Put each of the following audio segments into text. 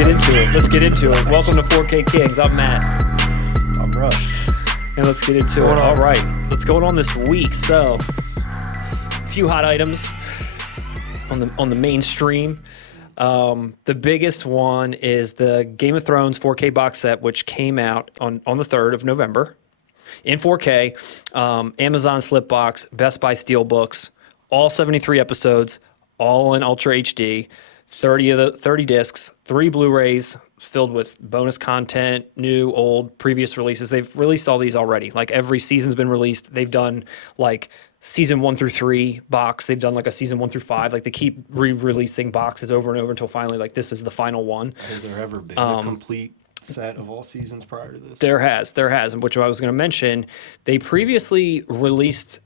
get into it. Let's get into it. Welcome to 4K Kings. I'm Matt. I'm Russ. And let's get into it. All right. What's going on this week? So, a few hot items on the mainstream. The biggest one is the Game of Thrones 4K box set, which came out on the 3rd of November in 4K. Amazon Slipbox, Best Buy Steelbooks, all 73 episodes, all in Ultra HD, 30 discs, 3 Blu-rays filled with bonus content, new, old, previous releases. They've released all these already. Like every season's been released. They've done like season 1 through 3 box. They've done like a season 1 through 5. Like they keep re-releasing boxes over and over until finally like this is the final one. Has there ever been a complete set of all seasons prior to this? There has, and which I was going to mention. They previously released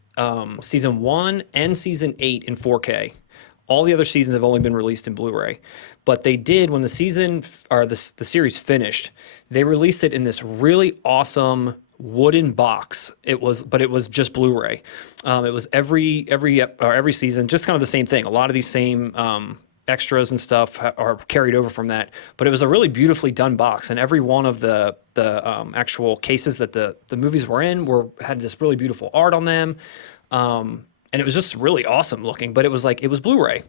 season 1 and season 8 in 4K. All the other seasons have only been released in Blu-ray, but they did when the season or the series finished. They released it in this really awesome wooden box. It was just Blu-ray. It was every season, just kind of the same thing. A lot of these same extras and stuff are carried over from that, but it was a really beautifully done box, and every one of the actual cases that the movies were in had this really beautiful art on them. And it was just really awesome looking, but it was Blu-ray.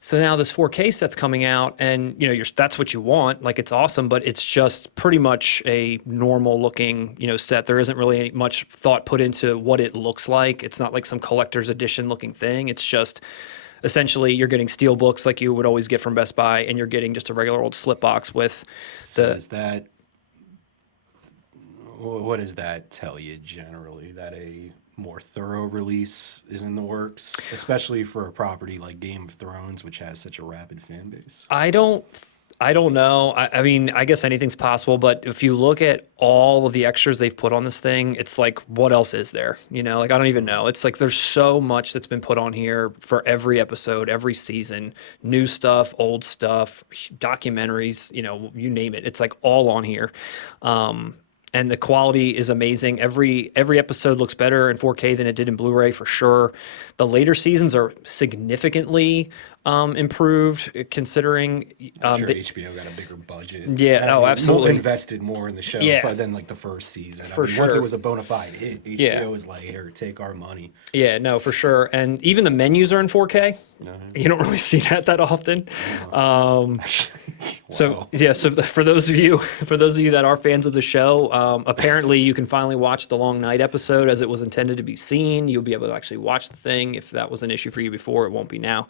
So now this 4K set's coming out, and that's what you want. Like it's awesome, but it's just pretty much a normal looking set. There isn't really much thought put into what it looks like. It's not like some collector's edition looking thing. It's just essentially you're getting steel books like you would always get from Best Buy, and you're getting just a regular old slip box with what does that tell you generally? That a more thorough release is in the works, especially for a property like Game of Thrones, which has such a rabid fan base? I don't know. I mean, I guess anything's possible, but if you look at all of the extras they've put on this thing, it's like, what else is there? Like I don't even know. It's like there's so much that's been put on here for every episode, every season, new stuff, old stuff, documentaries, you name it. It's like all on here. And the quality is amazing. Every episode looks better in 4K than it did in Blu-ray for sure. The later seasons are significantly improved, considering I'm sure HBO got a bigger budget. Yeah, absolutely. Invested more in the show than like the first season. Once it was a bona fide hit, HBO was like, "Here, take our money." Yeah, no, for sure. And even the menus are in 4K. You don't really see that often. So for those of you that are fans of the show, apparently you can finally watch the Long Night episode as it was intended to be seen. You'll be able to actually watch the thing. If that was an issue for you before, it won't be now.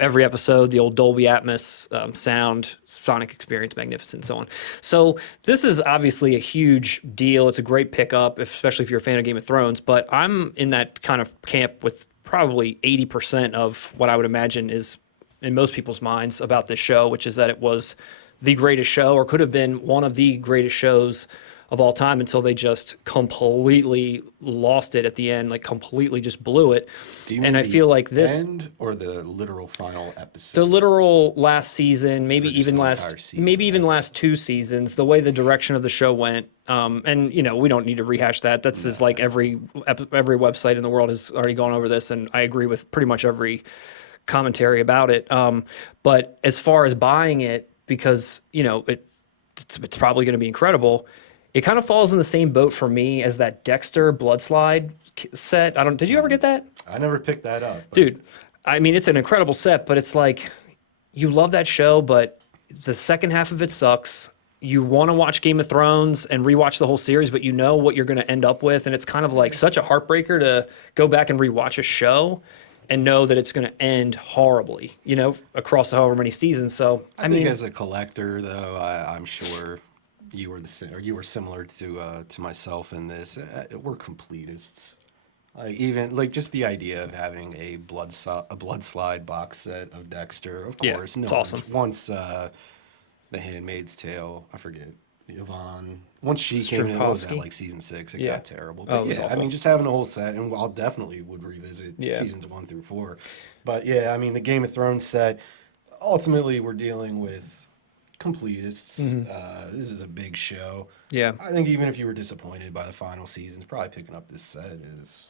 Every episode, the old Dolby Atmos sound, sonic experience, magnificent, and so on. So this is obviously a huge deal. It's a great pickup, especially if you're a fan of Game of Thrones. But I'm in that kind of camp with probably 80% of what I would imagine is in most people's minds about this show, which is that it was the greatest show or could have been one of the greatest shows of all time until they just completely lost it at the end, like completely just blew it. And I feel like this end or the literal final episode, the literal last season, maybe even last 2 seasons, the way the direction of the show went. And we don't need to rehash that. That's just like every website in the world has already gone over this, and I agree with pretty much every commentary about it. But as far as buying it, because it's probably going to be incredible, it kind of falls in the same boat for me as that Dexter Bloodslide set. Did you ever get that? I never picked that up. Dude, I mean, it's an incredible set, but it's like, you love that show, but the second half of it sucks. You want to watch Game of Thrones and rewatch the whole series, but you know what you're going to end up with. And it's kind of like such a heartbreaker to go back and rewatch a show and know that it's going to end horribly, across however many seasons. So, I think as a collector, though, I'm sure you were similar to myself in this. We're completists. Even like just the idea of having a blood slide box set of Dexter, of course. It's awesome. Once The Handmaid's Tale, I forget, Yvonne. Once she came in, what was that, like season 6? It got terrible. But it was awful. I mean, just having a whole set, and I'll definitely would revisit seasons 1 through 4. But yeah, I mean, the Game of Thrones set, ultimately we're dealing with completists. This is a big show. Yeah. I think even if you were disappointed by the final seasons, probably picking up this set is...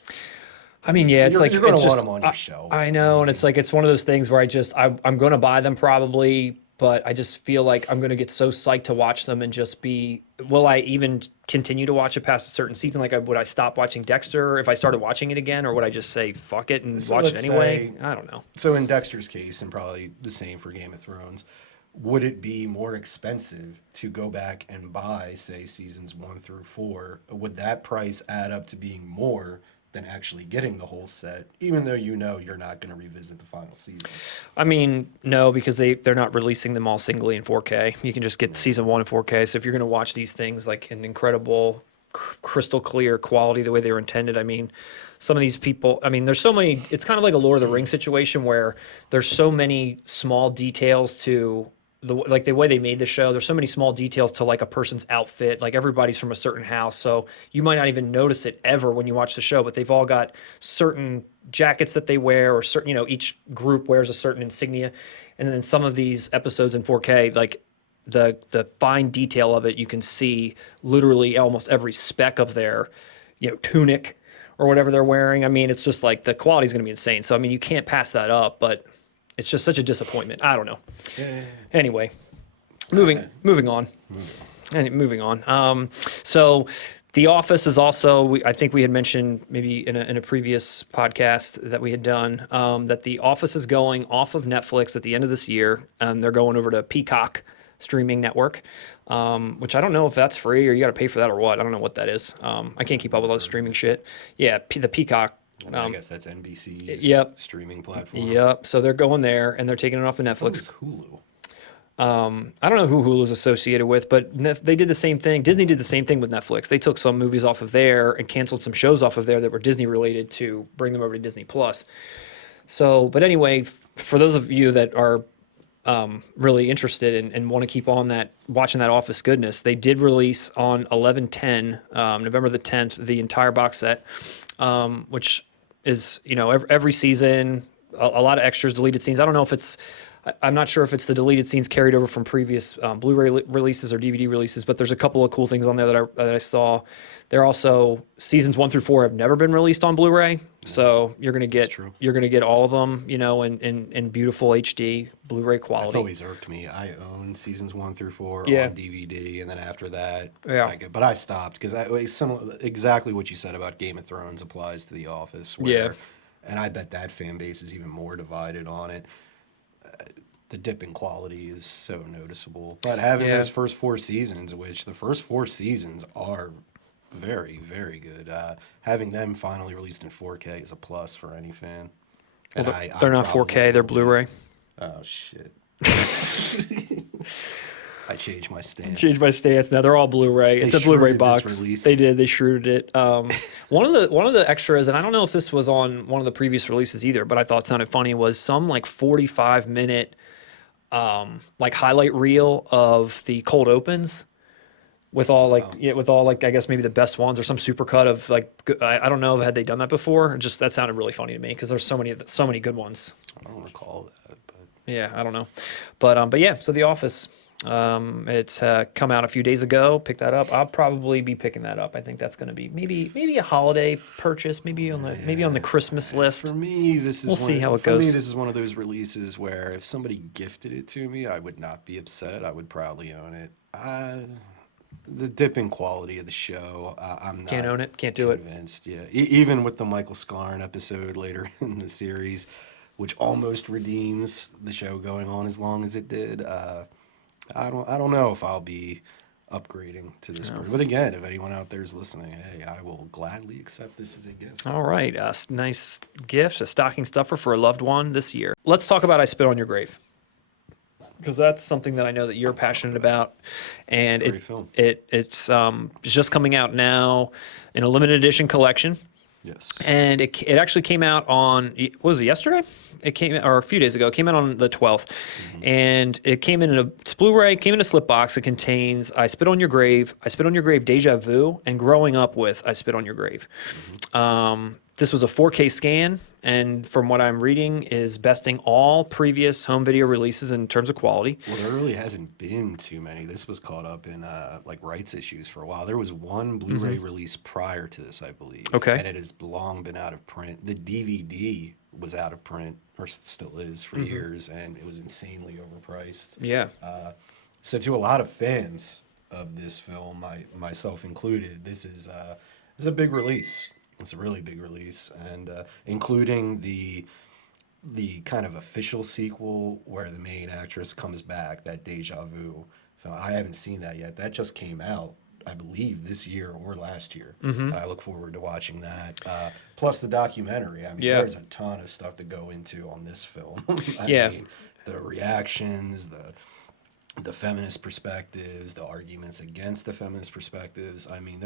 I mean, yeah, it's you're going to want them on your show. I know, and it's like, it's one of those things where I'm going to buy them probably but I just feel like I'm going to get so psyched to watch them and just be, will I even continue to watch it past a certain season? Like, would I stop watching Dexter if I started watching it again, or would I just say, fuck it and watch it anyway? I don't know. So in Dexter's case, and probably the same for Game of Thrones, would it be more expensive to go back and buy, say, seasons 1 through 4? Would that price add up to being more than actually getting the whole set, even though you know you're not going to revisit the final seasons? I mean, no, because they're not releasing them all singly in 4K. You can just get season 1 in 4K. So if you're going to watch these things like in incredible, crystal clear quality the way they were intended, I mean, some of these people, I mean, there's so many, it's kind of like a Lord of the Rings situation where there's so many small details to the way they made the show. There's so many small details to like a person's outfit. Like everybody's from a certain house, so you might not even notice it ever when you watch the show. But they've all got certain jackets that they wear, or certain, you know, each group wears a certain insignia. And then in some of these episodes in 4K, like the fine detail of it, you can see literally almost every speck of their, you know, tunic or whatever they're wearing. I mean, it's just like the quality is going to be insane. So I mean, you can't pass that up, but it's just such a disappointment. I don't know. Yeah. Anyway, moving on. Moving on. So The Office is also, I think we had mentioned maybe in a previous podcast that we had done, that The Office is going off of Netflix at the end of this year. They're going over to Peacock streaming network, which I don't know if that's free or you got to pay for that or what. I don't know what that is. I can't keep up with all the streaming shit. Yeah, the Peacock. I guess that's NBC's streaming platform. Yep. So they're going there and they're taking it off of Netflix. Hulu. I don't know who Hulu's associated with, but they did the same thing. Disney did the same thing with Netflix. They took some movies off of there and canceled some shows off of there that were Disney related to bring them over to Disney Plus. So, but anyway, for those of you that are really interested and want to keep on that, watching that Office goodness, they did release on 11/10, November the 10th, the entire box set, which is, you know, every season, a lot of extras, deleted scenes. I don't know if it's, I'm not sure if it's the deleted scenes carried over from previous Blu-ray releases or DVD releases, but there's a couple of cool things on there that I saw. They're also, seasons 1 through 4 have never been released on Blu-ray, so you're gonna get all of them, you know, in beautiful HD Blu-ray quality. That's always irked me. I own seasons 1 through 4 on DVD, and then after that, but I stopped because exactly what you said about Game of Thrones applies to The Office. And I bet that fan base is even more divided on it. The dip in quality is so noticeable. But having those first 4 seasons, which the first 4 seasons are very, very good, having them finally released in 4K is a plus for any fan. Well, they're not 4K, they're Blu-ray. Oh, shit. I changed my stance. Now they're all Blu-ray. It's a Blu-ray box. They shrewded it. One of the extras, and I don't know if this was on one of the previous releases either, but I thought sounded funny, was some like 45-minute like highlight reel of the cold opens with all like I guess maybe the best ones or some supercut of like I don't know, had they done that before? Just that sounded really funny to me because there's so many good ones. I don't recall that, but yeah, I don't know, but yeah. So The Office. It's come out a few days ago. Picked that up. I'll probably be picking that up. I think that's going to be maybe a holiday purchase, maybe on the Christmas list. For me, we'll see how it goes. For me, this is one of those releases where if somebody gifted it to me, I would not be upset. I would proudly own it. The dip in quality of the show, I'm not can't own it. Can't do it. Yeah, even with the Michael Scarn episode later in the series, which almost redeems the show going on as long as it did. I don't know if I'll be upgrading to this. No. But again, if anyone out there is listening, hey, I will gladly accept this as a gift. All right. Nice gift, a stocking stuffer for a loved one this year. Let's talk about I Spit on Your Grave. Because that's something that I know that you're passionate about. And it's just coming out now in a limited edition collection. Yes. And it actually came out on, what was it, yesterday? It came, or a few days ago. It came out on the 12th. And it came in it's Blu-ray, came in a slip box. It contains I Spit on Your Grave, I Spit on Your Grave Deja Vu, and Growing Up with I Spit on Your Grave. This was a 4K scan, and from what I'm reading, is besting all previous home video releases in terms of quality. Well, there really hasn't been too many. This was caught up in like rights issues for a while. There was one Blu-ray release prior to this, I believe. Okay. And it has long been out of print. The DVD was out of print, or still is for years, and it was insanely overpriced. Yeah. So to a lot of fans of this film, myself included, this is a big release. It's a really big release, and including the kind of official sequel where the main actress comes back, that Deja Vu. So I haven't seen that yet. That just came out, I believe, this year or last year. And I look forward to watching that. Plus the documentary. I mean, there's a ton of stuff to go into on this film. I mean, the reactions, the feminist perspectives, the arguments against the feminist perspectives. I mean,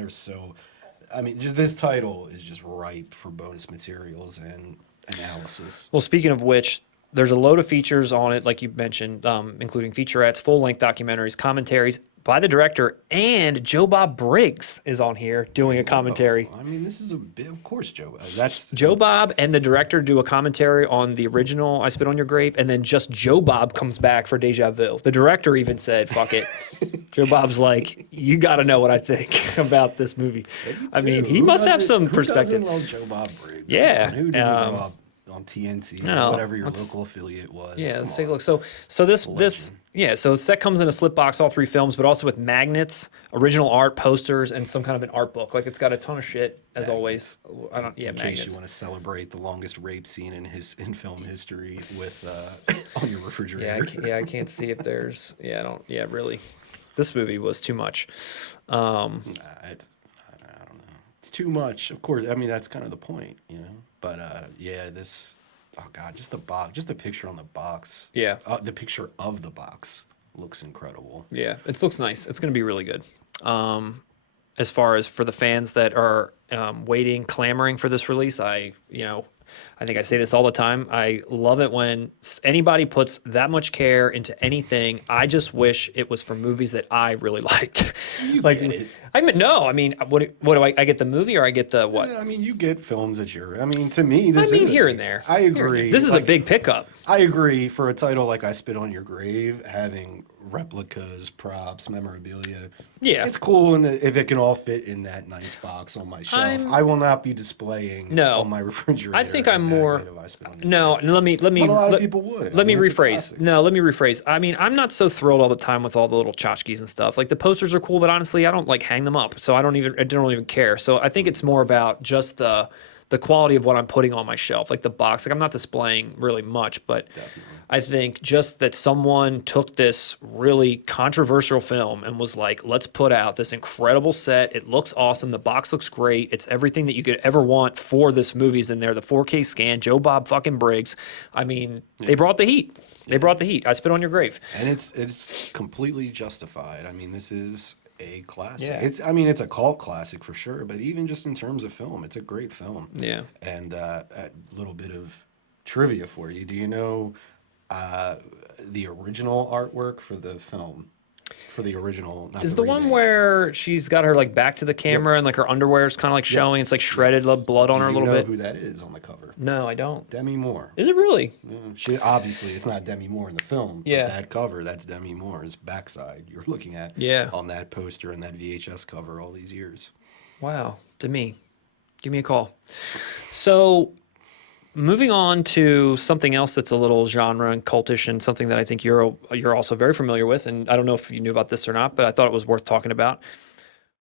just this title is just ripe for bonus materials and analysis. Well, speaking of which, there's a load of features on it, like you mentioned, including featurettes, full-length documentaries, commentaries by the director, and Joe Bob Briggs is on here doing a commentary. I mean, this is a bit, of course, Joe. That's Joe Bob and the director do a commentary on the original I Spit on Your Grave, and then just Joe Bob comes back for Deja Vu. The director even said, fuck it. Joe Bob's like, you got to know what I think about this movie. I mean, he must have some perspective. Who doesn't love Joe Bob Briggs? Yeah. Who didn't grow up on TNT or whatever your local affiliate was? Yeah, let's take a look. So this so set comes in a slip box, all three films, but also with magnets, original art, posters, and some kind of an art book. Like, it's got a ton of shit, as always. In case magnets. you want to celebrate the longest rape scene in film history with on your refrigerator. I can't see if there's. Really. This movie was too much. I don't know. It's too much. Of course, I mean, that's kind of the point, you know. But this. Oh God, just the box, just the picture on the box. Yeah. The picture of the box looks incredible. Yeah, it looks nice. It's going to be really good. As far as for the fans that are waiting, clamoring for this release, I think I say this all the time. I love it when anybody puts that much care into anything. I just wish it was for movies that I really liked. You get it. What do I get the movie or I get the what? Yeah, I mean, you get films that you're. I mean, to me, this is here and there. I agree. This is a big pickup. I agree. For a title like I Spit on Your Grave, having replicas, props, memorabilia. Yeah, it's cool if it can all fit in that nice box on my shelf. I will not be displaying on my refrigerator. I think I'm more. No, let me. But a lot of people would. Let me rephrase. No, let me rephrase. I mean, I'm not so thrilled all the time with all the little tchotchkes and stuff. Like, the posters are cool, but honestly, I don't like hang them up, so I don't even care. So I think it's more about just the quality of what I'm putting on my shelf, like the box. Like, I'm not displaying really much, but definitely. I think just that someone took this really controversial film and was like, let's put out this incredible set. It looks awesome. The box looks great. It's everything that you could ever want for this movie's in there. The 4K scan, Joe Bob fucking Briggs. I mean, they brought the heat. They brought the heat. I Spit on Your Grave. And it's completely justified. I mean, this is a classic. Yeah. It's a cult classic for sure, but even just in terms of film, it's a great film. Yeah. And a little bit of trivia for you. Do you know the original artwork for the film? For the original, not is the one where she's got her like back to the camera and like her underwear is kind of like showing. It's like shredded blood on her a little bit. Do you know who that is on the cover? No, I don't. Demi Moore. Is it really? Yeah, she obviously it's not Demi Moore in the film. Yeah. But that cover, that's Demi Moore's backside. You're looking at on that poster and that VHS cover all these years. Wow, Demi, give me a call. So, moving on to something else that's a little genre and cultish, and something that I think you're also very familiar with, and I don't know if you knew about this or not, but I thought it was worth talking about.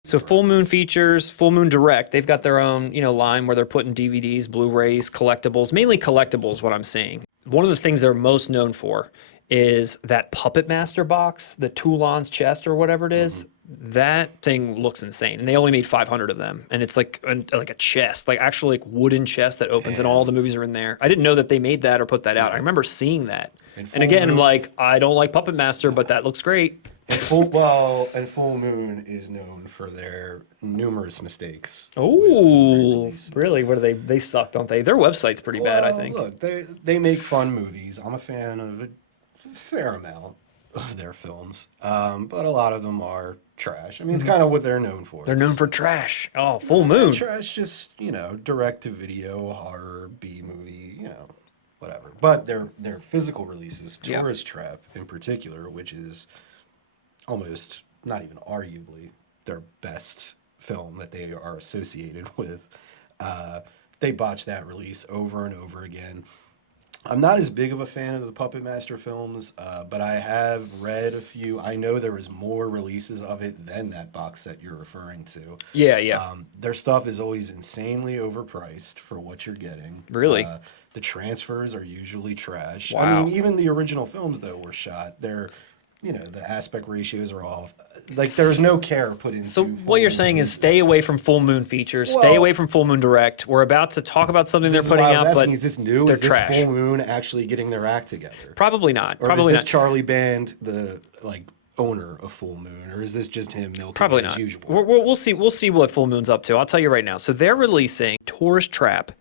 So Full Moon Features, Full Moon Direct, they've got their own line where they're putting DVDs, Blu-rays, collectibles, mainly collectibles. What I'm seeing, one of the things they're most known for is that Puppet Master box, the Toulon's chest or whatever it is. Mm-hmm. That thing looks insane, and they only made 500 of them, and it's like a chest, like actually like wooden chest that opens, and all the movies are in there. I didn't know that they made that or put that out. I remember seeing that, and again, I'm like, I don't like Puppet Master, but that looks great. And Full Moon is known for their numerous mistakes. Oh, really? What do they suck, don't they? Their website's pretty bad, I think. Look, they make fun movies. I'm a fan of a fair amount of their films, but a lot of them are trash. I mean, it's kind of what they're known for. They're known for trash. Oh, Full Moon. Trash, just direct to video horror B movie, whatever. But their physical releases, Tourist Trap in particular, which is almost not even arguably their best film that they are associated with. they botched that release over and over again. I'm not as big of a fan of the Puppet Master films, but I have read a few. I know there was more releases of it than that box set you're referring to. Yeah, yeah. Their stuff is always insanely overpriced for what you're getting. Really? The transfers are usually trash. Wow. I mean, even the original films, though, were shot. They're, the aspect ratios are off. Like, there's no care put into. So what you're saying is stay away from Full Moon features, stay Well, away from Full Moon Direct. We're about to talk about something they're This is putting why I was out, but asking, is this new? they're Is this trash. Full Moon actually getting their act together? Probably not. Or Probably is this not. Charlie Band the owner of Full Moon, or is this just him milking Probably it as not. usual? We'll see. We'll see what Full Moon's up to. I'll tell you right now. So they're releasing Tourist Trap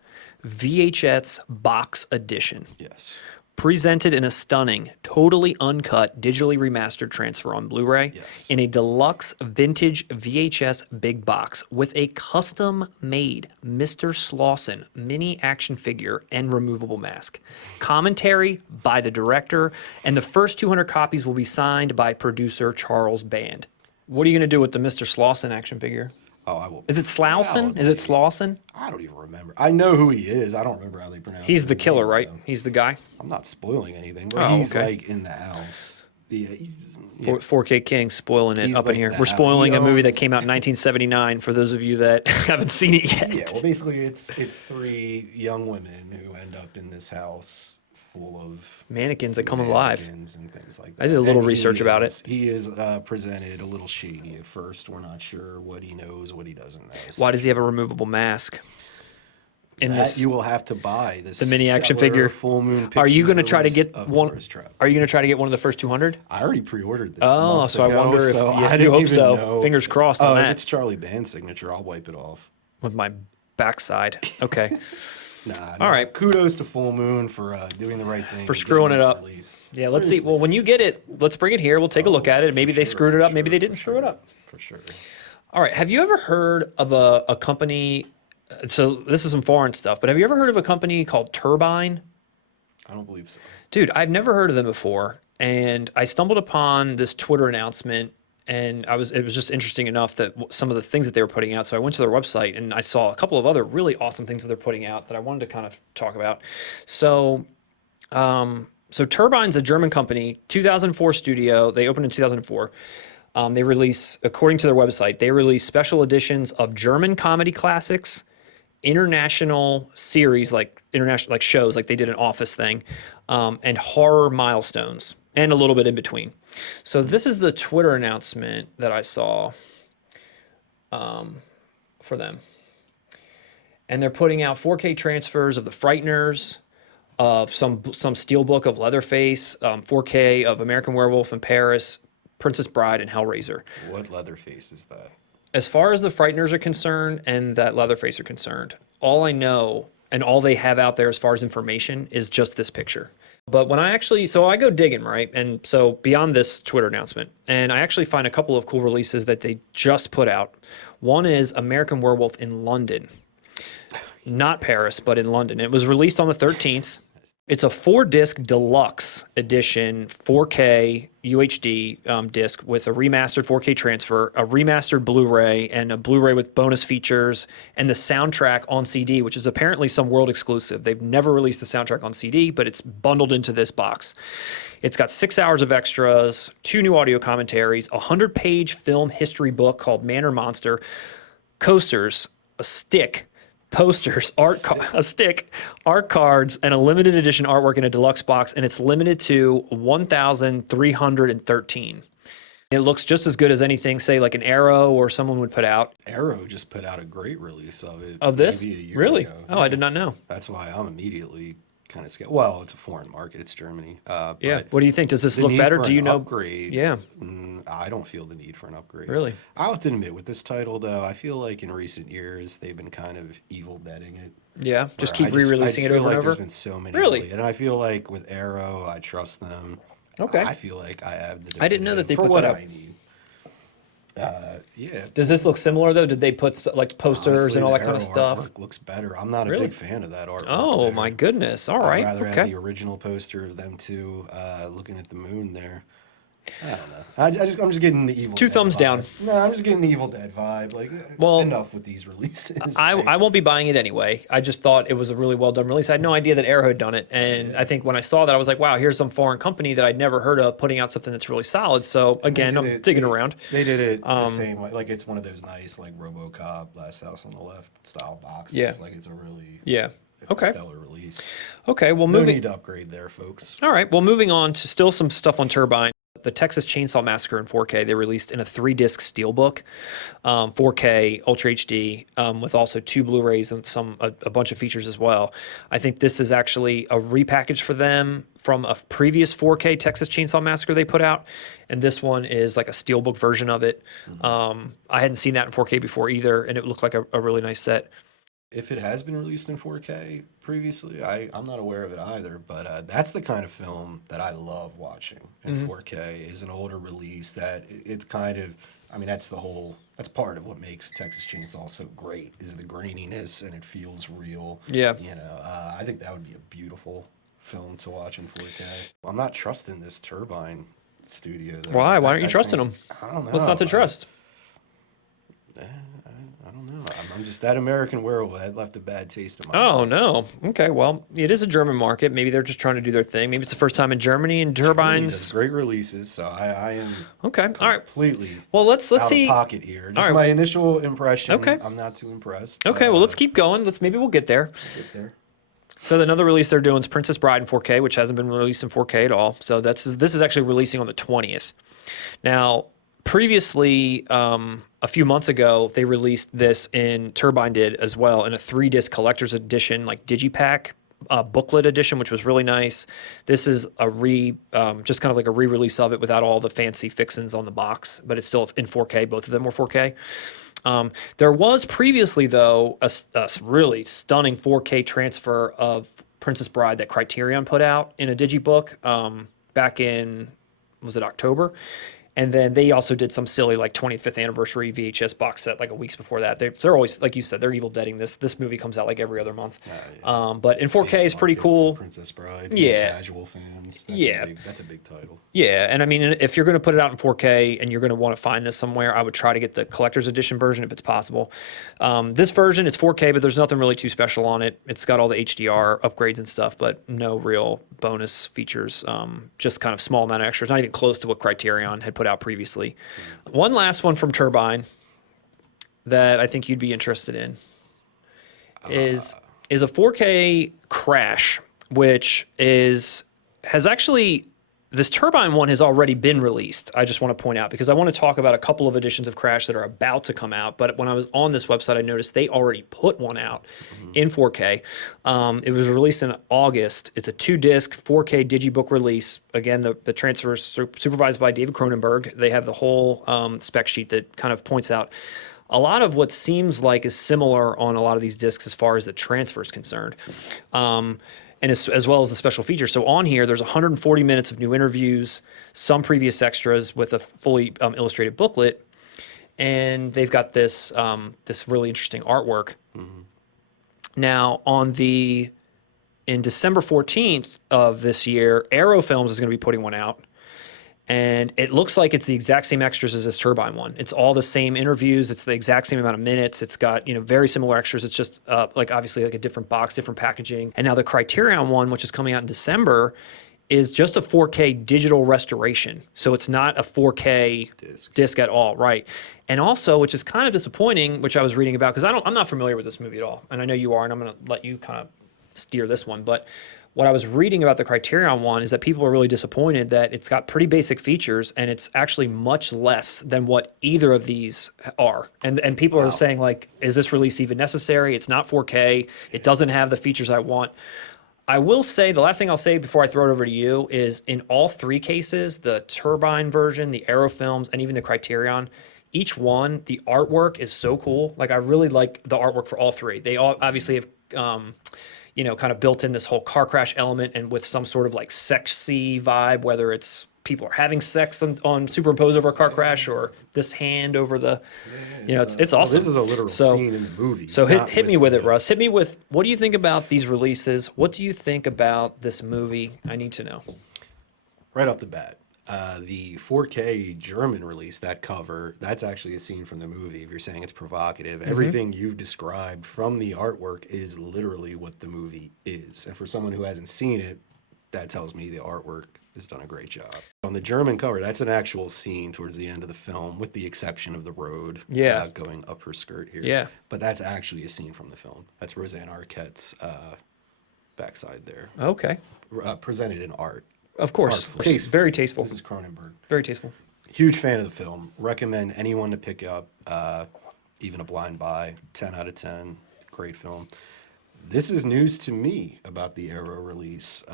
VHS Box Edition, Yes. presented in a stunning, totally uncut, digitally remastered transfer on Blu-ray Yes. in a deluxe vintage VHS big box with a custom-made Mr. Slauson mini action figure and removable mask. Commentary by the director, and the first 200 copies will be signed by producer Charles Band. What are you going to do with the Mr. Slauson action figure? Oh, I will. Is it Slauson? Is it Slauson? I don't even remember. I know who he is. I don't remember how they pronounce it. He's the killer, right? He's the guy? I'm not spoiling anything, but Oh, he's okay. like in the house. Yeah. 4K King spoiling it He's up in like here. that. We're spoiling He a movie that owns- came out in 1979 for those of you that haven't seen it yet. Yeah, well, basically, it's three young women who end up in this house full of Mannequins that come alive. mannequins and things like that. I did a little And research about it. He is presented a little shady at first. We're not sure what he knows, what he doesn't know. So Why does he have a removable mask? In that this, you will have to buy this. the mini action stellar figure. Full Moon. Are you going going to try to get one? Tourist Trap. Are you going to try to get one of the first 200? I already pre-ordered this. Oh, months so I ago, wonder if so yeah, I you didn't hope even so. know. Fingers crossed Oh, on if that. it's Charlie Band's signature, I'll wipe it off. With my backside. Okay. Nah. All right. Kudos to Full Moon for doing the right thing. For and screwing getting it this up. released. Yeah, let's see. Seriously. Well, when you get it, let's bring it here. We'll take a look at it. Maybe they Sure, screwed it up. Maybe sure, they didn't screw it up. For sure. All right. Have you ever heard of a company? So this is some foreign stuff, but have you ever heard of a company called Turbine? I don't believe so. Dude, I've never heard of them before, and I stumbled upon this Twitter announcement, and it was just interesting enough that some of the things that they were putting out. So I went to their website and I saw a couple of other really awesome things that they're putting out that I wanted to kind of talk about. So, so Turbine's a German company, 2004 studio. They opened in 2004. They release, according to their website, they release special editions of German comedy classics, international series like shows like they did an Office thing, and horror milestones, and a little bit in between. So this is the Twitter announcement that I saw for them, and they're putting out 4K transfers of The Frighteners, of some Steelbook of Leatherface, 4K of American Werewolf in Paris, Princess Bride, and Hellraiser. What Leatherface is that? As far as the Frighteners are concerned and that Leatherface are concerned, all I know and all they have out there as far as information is just this picture. But when so I go digging, right? And so beyond this Twitter announcement, and I actually find a couple of cool releases that they just put out. One is American Werewolf in London. Not Paris, but in London. It was released on the 13th. It's a 4-disc deluxe edition, 4K UHD disc with a remastered 4K transfer, a remastered Blu-ray, and a Blu-ray with bonus features, and the soundtrack on CD, which is apparently some world exclusive. They've never released the soundtrack on CD, but it's bundled into this box. It's got 6 hours of extras, 2 new audio commentaries, a 100-page film history book called Man or Monster, coasters, a stick, posters, a stick, art cards, and a limited edition artwork in a deluxe box, and it's limited to 1,313. It looks just as good as anything, say, like an Arrow or someone would put out. Arrow just put out a great release of it. Of this? maybe a year Really? ago. Oh, I did not know. That's why I'm immediately kind of scared. Well, it's a foreign market. It's Germany. Yeah. But What do you think? Does this the look need better? for Do an you know? Upgrade? Yeah. I don't feel the need for an upgrade. Really? I have to admit, with this title, though, I feel like in recent years they've been kind of evil deading it. Yeah. Just Where keep I re-releasing it feel over like and over. There's been so many. Really? lately. And I feel like with Arrow, I trust them. Okay. I feel like I have the. I didn't know that they definitive put for that what up. I need. Yeah. Does this look similar though? Did they put like posters Honestly, and all the that kind of Arrow stuff? artwork looks better. I'm not a Really? big fan of that artwork. Oh there. my goodness! All right. I'd rather have Okay. the original poster of them two looking at the moon there. I don't know. I'm just getting the Evil Two Dead thumbs vibe. down. No, I'm just getting the Evil Dead vibe. Like, Well, enough with these releases. I won't be buying it anyway. I just thought it was a really well done release. I had no idea that Arrow had done it, and I think when I saw that, I was like, wow, here's some foreign company that I'd never heard of putting out something that's really solid. So again, I'm digging around. They did it the same way. Like, it's one of those nice, like, RoboCop, Last House on the Left style boxes. Yeah. Like, it's a really Okay. stellar release. Okay. Well, No moving. need to upgrade there, folks. All right. Well, moving on to still some stuff on Turbine. The Texas Chainsaw Massacre in 4K. They released in a 3-disc Steelbook, 4K Ultra HD, with also 2 Blu-rays and a bunch of features as well. I think this is actually a repackage for them from a previous 4K Texas Chainsaw Massacre they put out, and this one is like a Steelbook version of it. I hadn't seen that in 4K before either, and it looked like a really nice set. If it has been released in 4K previously, I'm not aware of it either, but that's the kind of film that I love watching in 4K, is an older release that it's kind of, I mean, that's part of what makes Texas Chainsaw so great, is the graininess, and it feels real. Yeah. You know, I think that would be a beautiful film to watch in 4K. I'm not trusting this Turbine studio, though. Why? Why aren't you trusting them? I don't know. What's not to trust? I don't know. I'm just that American Werewolf that left a bad taste in my Oh, mouth. no. Okay, well, it is a German market. Maybe they're just trying to do their thing. Maybe it's the first time in Germany and Germany Turbines. does great releases, so I am Okay, all right. completely Well, let's out see. of pocket here. Just All right. my initial impression. Okay. I'm not too impressed. Okay, well, let's keep going. Maybe we'll get there. get there. So another release they're doing is Princess Bride in 4K, which hasn't been released in 4K at all. So this is actually releasing on the 20th. Now, previously, a few months ago, they released this in Turbine did as well in a 3-disc collector's edition, like Digipak booklet edition, which was really nice. This is just kind of like a re-release of it without all the fancy fixins on the box, but it's still in 4K. Both of them were 4K. There was previously, though, a really stunning 4K transfer of Princess Bride that Criterion put out in a Digibook back in, was it October? And then they also did some silly like 25th anniversary VHS box set like a weeks before that. They're always, like you said, they're evil deading this. This movie comes out like every other month. But in 4K is pretty cool. Princess Bride. Yeah. Casual fans. That's a big title. Yeah, and I mean, if you're going to put it out in 4K and you're going to want to find this somewhere, I would try to get the collector's edition version if it's possible. This version, it's 4K, but there's nothing really too special on it. It's got all the HDR upgrades and stuff, but no real bonus features. Just kind of small amount of extras, not even close to what Criterion had put out previously. One last one from Turbine that I think you'd be interested in is a 4K Crash, which has actually. This Turbine one has already been released. I just want to point out because I want to talk about a couple of editions of Crash that are about to come out. But when I was on this website, I noticed they already put one out in 4K. It was released in August. It's a 2-disc 4K Digibook release. Again, the transfer is supervised by David Cronenberg. They have the whole spec sheet that kind of points out a lot of what seems like is similar on a lot of these discs as far as the transfer is concerned. And as well as the special features. So on here, there's 140 minutes of new interviews, some previous extras with a fully illustrated booklet, and they've got this this really interesting artwork. Now, in December 14th of this year, Arrow Films is going to be putting one out. And it looks like it's the exact same extras as this Turbine one. It's all the same interviews. It's the exact same amount of minutes. It's got, very similar extras. It's just like obviously like a different box, different packaging. And now the Criterion one, which is coming out in December, is just a 4K digital restoration. So it's not a 4K disc at all, right? And also, which is kind of disappointing, which I was reading about, because I'm not familiar with this movie at all. And I know you are, and I'm going to let you kind of steer this one. But what I was reading about the Criterion one is that people are really disappointed that it's got pretty basic features and it's actually much less than what either of these are. And people are saying, like, is this release even necessary? It's not 4K. It doesn't have the features I want. I will say, the last thing I'll say before I throw it over to you is in all 3 cases, the Turbine version, the Arrow Films, and even the Criterion, each one, the artwork is so cool. Like, I really like the artwork for all 3. They all obviously have kind of built in this whole car crash element and with some sort of like sexy vibe, whether it's people are having sex on superimposed over a car crash or this hand over the, it's awesome. This is a literal scene in the movie. So hit me with it, Russ. Hit me with, what do you think about these releases? What do you think about this movie? I need to know. Right off the bat, The 4K German release, that cover, that's actually a scene from the movie. If you're saying it's provocative, everything you've described from the artwork is literally what the movie is. And for someone who hasn't seen it, that tells me the artwork has done a great job. On the German cover, that's an actual scene towards the end of the film, with the exception of the road going up her skirt here. Yeah. But that's actually a scene from the film. That's Roseanne Arquette's backside there. Okay. Presented in art. Of course. Very tasteful. This is Cronenberg. Very tasteful. Huge fan of the film. Recommend anyone to pick up, even a blind buy. 10 out of 10. Great film. This is news to me about the Arrow release.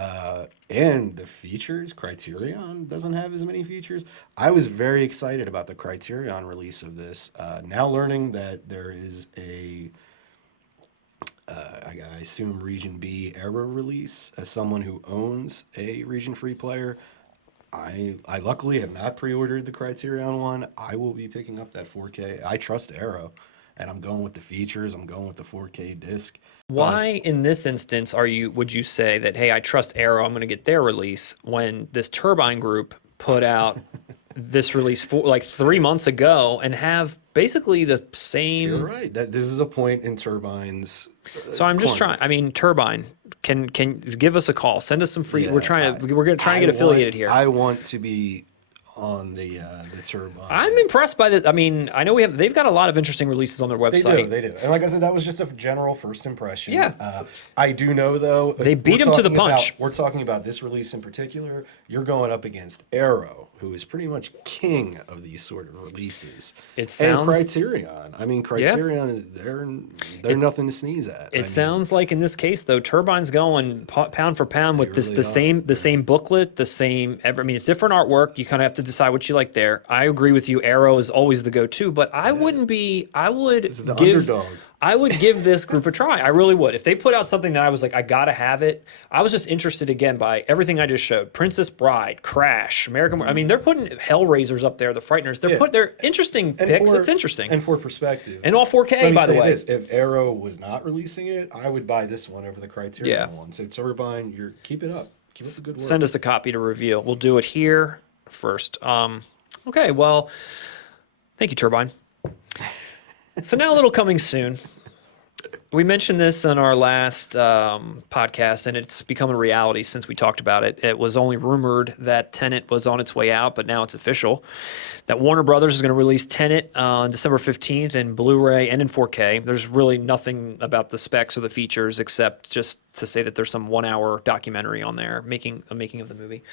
And the features, Criterion doesn't have as many features. I was very excited about the Criterion release of this. Now learning that there is a, I assume Region B Arrow release, as someone who owns a Region Free player, I luckily have not pre-ordered the Criterion one. I will be picking up that 4K. I trust Arrow, and I'm going with the features. I'm going with the 4K disc. Why, in this instance, would you say that, hey, I trust Arrow, I'm going to get their release, when this Turbine Group put out this release like 3 months ago and have basically the same? You're right. This is a point in Turbine's. So I'm just trying. I mean, Turbine can give us a call. Send us some free. We're going to try and get affiliated here. I want to be on the Turbine. I'm impressed by the. I mean, I know they've got a lot of interesting releases on their website. They do. And like I said, that was just a general first impression. Yeah. I do know, though. They beat him to the punch. We're talking about this release in particular. You're going up against Arrow, who is pretty much king of these sort of releases. It sounds. And Criterion. I mean, Criterion, they're nothing to sneeze at. It sounds like in this case, though, Turbine's going pound for pound with the same booklet, the same. I mean, it's different artwork. You kind of have to decide what you like there. I agree with you. Arrow is always the go-to, but I wouldn't be. I would give. Underdog. I would give this group a try. I really would. If they put out something that I was like, I gotta have it. I was just interested again by everything I just showed. Princess Bride, Crash, American. I mean, they're putting Hellraisers up there, the Frighteners. They're interesting picks. It's interesting. And for perspective. And all 4K, by the way. If Arrow was not releasing it, I would buy this one over the Criterion one. So Turbine, keep it up. Keep up the good work. Send us a copy to review. We'll do it here first. Okay, well, thank you, Turbine. So now a little coming soon. We mentioned this in our last podcast, and it's become a reality since we talked about it. It was only rumored that Tenet was on its way out, but now it's official. That Warner Brothers is going to release Tenet on December 15th in Blu-ray and in 4K. There's really nothing about the specs or the features except just to say that there's some 1-hour documentary on there making of the movie.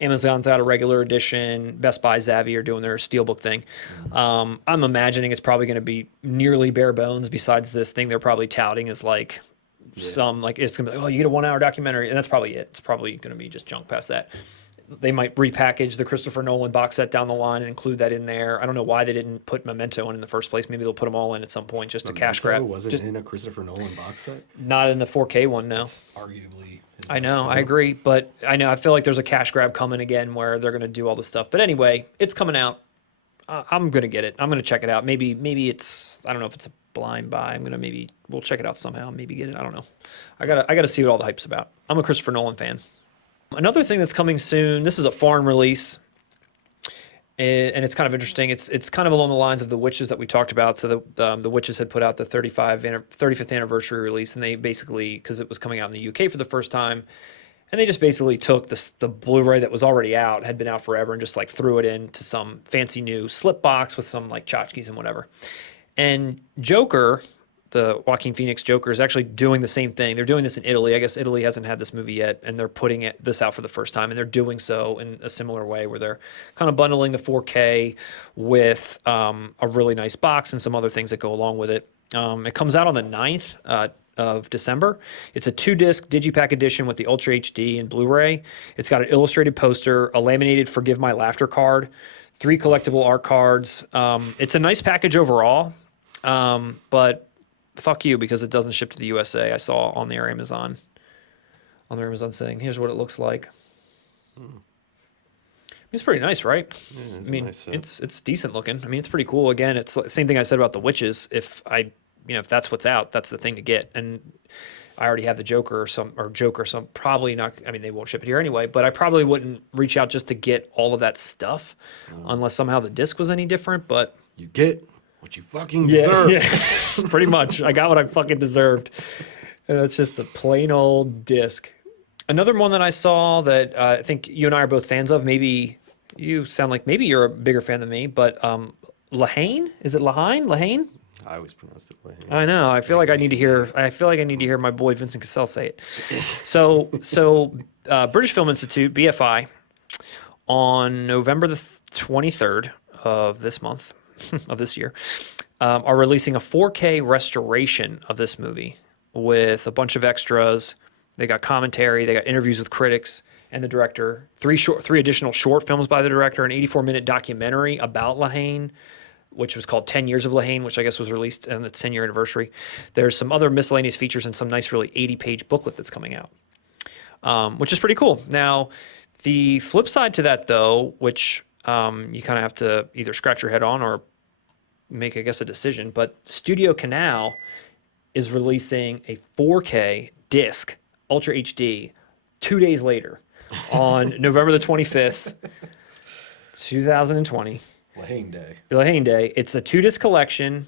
Amazon's got a regular edition. Best Buy, Zavvi are doing their Steelbook thing. I'm imagining it's probably going to be nearly bare bones. Besides this thing, they're probably touting as like it's going to be like, oh, you get a 1-hour documentary, and that's probably it. It's probably going to be just junk past that. They might repackage the Christopher Nolan box set down the line and include that in there. I don't know why they didn't put Memento in the first place. Maybe they'll put them all in at some point just to cash grab. Wasn't in a Christopher Nolan box set? Not in the 4K one, no. That's arguably. I know, I agree, but I feel like there's a cash grab coming again where they're going to do all this stuff. But anyway, it's coming out. I'm going to get it. I'm going to check it out. Maybe it's, I don't know if it's a blind buy. We'll check it out somehow. Maybe get it. I don't know. I gotta see what all the hype's about. I'm a Christopher Nolan fan. Another thing that's coming soon, this is a foreign release, and it's kind of interesting. It's kind of along the lines of The Witches that we talked about. So the Witches had put out the 35th anniversary release, and they basically, because it was coming out in the UK for the first time, and they just basically took the Blu-ray that was already out, had been out forever, and just like threw it into some fancy new slip box with some like tchotchkes and whatever. And Joker, the Joaquin Phoenix Joker, is actually doing the same thing. They're doing this in Italy. I guess Italy hasn't had this movie yet, and they're putting this out for the first time, and they're doing so in a similar way where they're kind of bundling the 4K with a really nice box and some other things that go along with it. It comes out on the 9th of December. It's a 2-disc Digipak edition with the Ultra HD and Blu-ray. It's got an illustrated poster, a laminated Forgive My Laughter card, 3 collectible art cards. It's a nice package overall, but fuck you, because it doesn't ship to the USA. I saw on their Amazon saying, here's what it looks like. It's pretty nice, right? Yeah, I mean, nice it's decent looking. I mean, it's pretty cool. Again, it's the same thing I said about The Witches. If that's what's out, that's the thing to get. And I already have the Joker Joker, so I'm probably not. I mean, they won't ship it here anyway, but I probably wouldn't reach out just to get all of that stuff, unless somehow the disc was any different. But You get what you fucking deserve. yeah, pretty much. I got what I fucking deserved. And that's just a plain old disc. Another one that I saw that I think you and I are both fans of. Maybe you sound like maybe you're a bigger fan than me, but Haine? Is it Haine? I always pronounce it like I know. I feel like I need to hear my boy Vincent Cassell say it. So British Film Institute (BFI) on November the 23rd of this month of this year are releasing a 4K restoration of this movie with a bunch of extras. They got commentary, they got interviews with critics and the director, three additional short films by the director, an 84-minute documentary about Haine, which was called 10 Years of Haine, which I guess was released on its 10-year anniversary. There's some other miscellaneous features and some nice, really 80-page booklet that's coming out, which is pretty cool. Now, the flip side to that, though, which you kind of have to either scratch your head on or make, I guess, a decision, but Studio Canal is releasing a 4K disc, Ultra HD, 2 days later on November the 25th, 2020. Haine Day. The Haine Day. It's a 2-disc collection.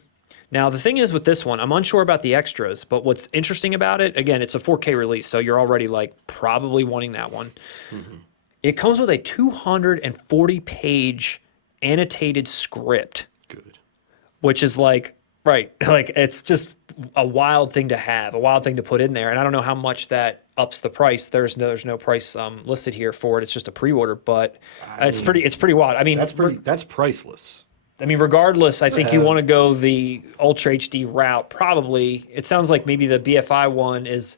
Now, the thing is with this one, I'm unsure about the extras, but what's interesting about it, again, it's a 4K release, so you're already like probably wanting that one. Mm-hmm. It comes with a 240-page annotated script. Good. Which is like, right, like it's just a wild thing to have, a wild thing to put in there. And I don't know how much that ups the price. There's no price listed here for it. It's just a pre-order, but it's pretty wild. I mean, that's priceless. I mean, regardless, I think you want to go the Ultra HD route. Probably, it sounds like maybe the BFI one is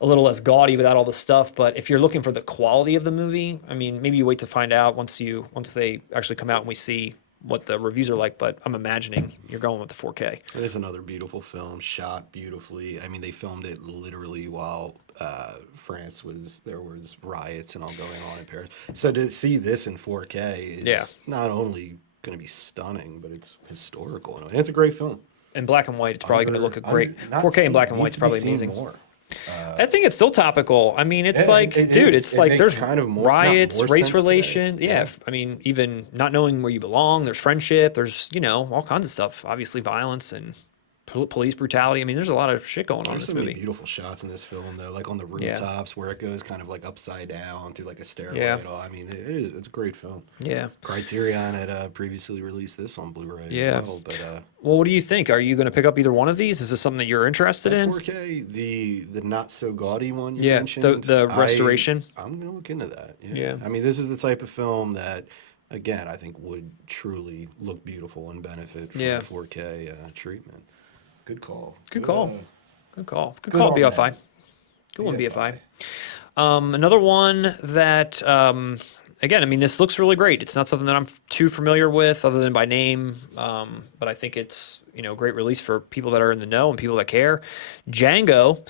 a little less gaudy without all the stuff. But if you're looking for the quality of the movie, I mean, maybe you wait to find out once they actually come out and we see what the reviews are like, but I'm imagining you're going with the 4K. It's another beautiful film, shot beautifully. I mean, they filmed it literally while there was riots and all going on in Paris. So to see this in 4K is not only going to be stunning, but it's historical. And it's a great film. In black and white, it's probably going to look 4K in black and white is probably amazing. More. I think it's still topical. I mean, it's there's kind of more, riots, race sense relations. Today. Yeah. I mean, even not knowing where you belong, there's friendship, there's, all kinds of stuff. Obviously, violence and police brutality. I mean, there's a lot of shit going on in this movie. Many beautiful shots in this film, though, like on the rooftops where it goes kind of like upside down through like a stairway. Yeah. I mean, it's a great film. Yeah. Criterion had previously released this on Blu-ray as well. But, well, what do you think? Are you going to pick up either one of these? Is this something that you're interested in? 4K, the not so gaudy one you mentioned. The restoration. I'm going to look into that. Yeah. I mean, this is the type of film that, again, I think would truly look beautiful and benefit from the 4K treatment. Good call. Good call, BFI. Good one, BFI. Another one that, again, I mean, this looks really great. It's not something that I'm too familiar with other than by name, but I think it's, a great release for people that are in the know and people that care. Django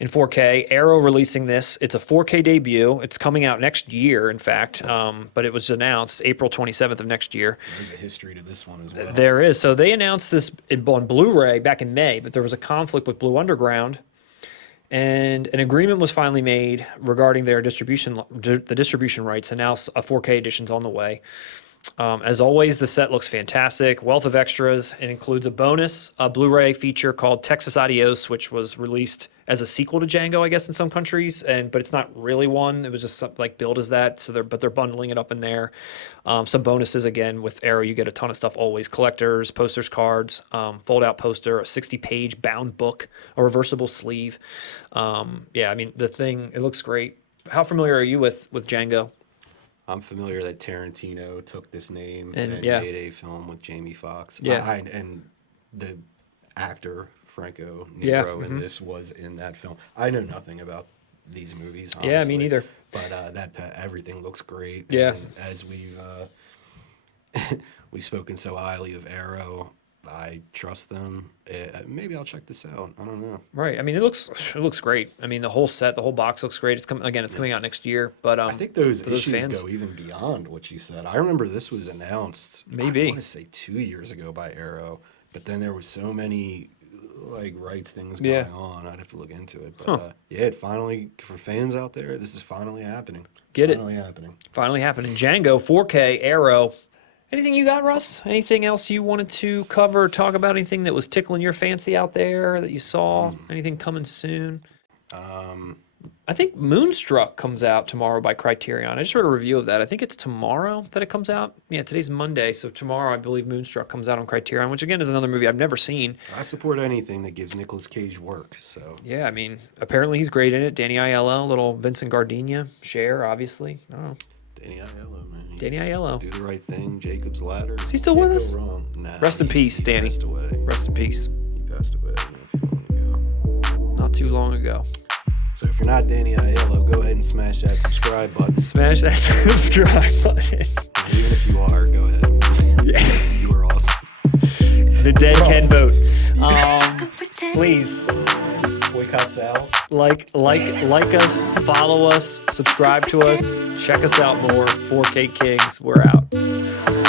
in 4K, Arrow releasing this. It's a 4K debut. It's coming out next year, in fact, but it was announced April 27th of next year. There's a history to this one as well. There is. So they announced this on Blu-ray back in May, but there was a conflict with Blue Underground, and an agreement was finally made regarding their distribution rights, and now a 4K edition's on the way. As always, the set looks fantastic. Wealth of extras. It includes a Blu-ray feature called Texas Adios, which was released as a sequel to Django, I guess, in some countries, but it's not really one. It was just like billed as that. So they're bundling it up in there. Some bonuses again with Arrow. You get a ton of stuff always: collectors, posters, cards, fold-out poster, a 60-page bound book, a reversible sleeve. I mean, the thing, it looks great. How familiar are you with Django? I'm familiar that Tarantino took this name and made a film with Jamie Foxx. Yeah. And the actor Franco Nero in this was in that film. I know nothing about these movies, honestly. Yeah, me neither. But everything looks great. Yeah. And as we've spoken so highly of Arrow, I trust them. Maybe I'll check this out. I don't know. Right. I mean, it looks great. I mean, the whole set, the whole box looks great. It's coming out next year. But I think those issues fans go even beyond what you said. I remember this was announced. Maybe. I want to say 2 years ago by Arrow, but then there was so many like rights things Yeah. going on. I'd have to look into it. But yeah, it finally, for fans out there, this is finally happening. Get it? Finally happening. Finally happening. Django, 4K, Arrow. Anything you got, Russ? Anything else you wanted to cover, talk about? Anything that was tickling your fancy out there that you saw? Anything coming soon? I think Moonstruck comes out tomorrow by Criterion. I just read a review of that. I think it's tomorrow that it comes out. Yeah, today's Monday, so tomorrow I believe Moonstruck comes out on Criterion, which again is another movie I've never seen. I support anything that gives Nicolas Cage work. So Yeah, I mean, apparently he's great in it. Danny Aiello, little Vincent Gardenia, Cher, obviously. I don't know. Danny Aiello, man. Danny Aiello. Do the right thing. Jacob's Ladder. Is he still with us? Wrong. Nah, Rest in peace, he Danny. Passed away. Rest in peace. He passed away not too long ago. Not too long ago. So if you're not Danny Aiello, go ahead and smash that subscribe button. Smash that subscribe button. And even if you are, go ahead. Yeah. You are awesome. The dead can vote. Please Boycott Sal's. like us, follow us, subscribe to us, check us out more. 4K Kings, we're out.